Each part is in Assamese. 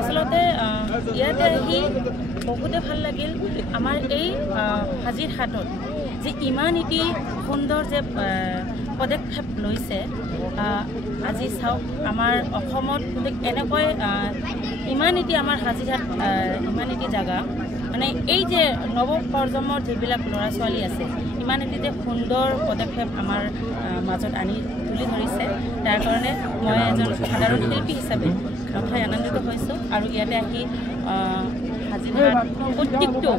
আচলতে ইয়াতে আহি বহুতে ভাল লাগিল আমাৰ এই হাজিৰ হাটত যে ইমান এটি সুন্দৰ যে পদক্ষেপ লৈছে আজি চাওক আমাৰ অসমত এনেকৈ ইমান এটি আমাৰ হাজিৰহাট ইমান এটি জায়গা মানে এই যে নৱ প্ৰজন্মৰ যিবিলাক ল'ৰা ছোৱালী আছে ইমান এটি যে সুন্দৰ পদক্ষেপ আমাৰ মাজত আনি তুলি ধৰিছে তাৰ কাৰণে মই এজন সাধাৰণ শিল্পী হিচাপে নথৈ আনন্দিত হৈছোঁ আৰু ইয়াতে আহি হাজিৰহাট প্ৰত্যেকটো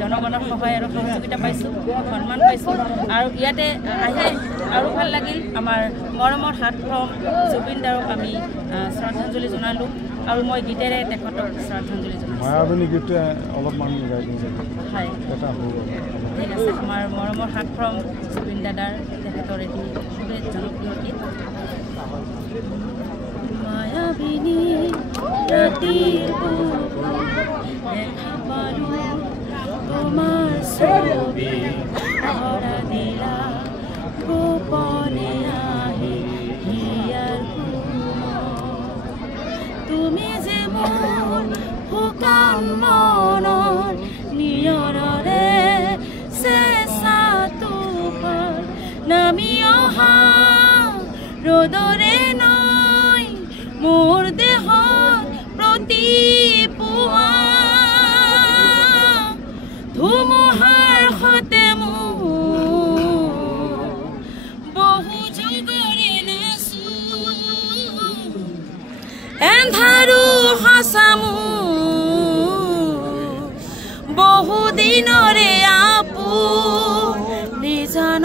জনগণৰ সহায় আৰু সহযোগিতা পাইছোঁ সন্মান পাইছোঁ আৰু ইয়াতে আহি আৰু ভাল লাগিল আমাৰ মৰমৰ হাতখম জুবিন দাৰক আমি শ্ৰদ্ধাঞ্জলি জনালোঁ আৰু মই গীতেৰে তেখেতক শ্ৰদ্ধাঞ্জলি জনাইছোঁ হয় ঠিক আছে আমাৰ মৰমৰ হাতখম জুবিন দাদাৰ তেখেতৰ এটি খুবেই জনপ্ৰিয় গীত মায়াবিনী ৰাতিৰ দেখা পালোঁ তোমাৰ ছবি ধৰা দিলা গোপনে আহি হিয়াৰ তুমি যে মোৰ শুকান মনৰ নিয়ৰৰে চেঁচা তুফান নামি অহা ৰ'দৰে নৈ মোৰ দেহত প্ৰতিপুৱা ধুমুহাৰ সতে মোৰ বহু যুগৰে নাচো এন্ধাৰো সঁচা মোৰ বহু দিনৰে আপোন নিজান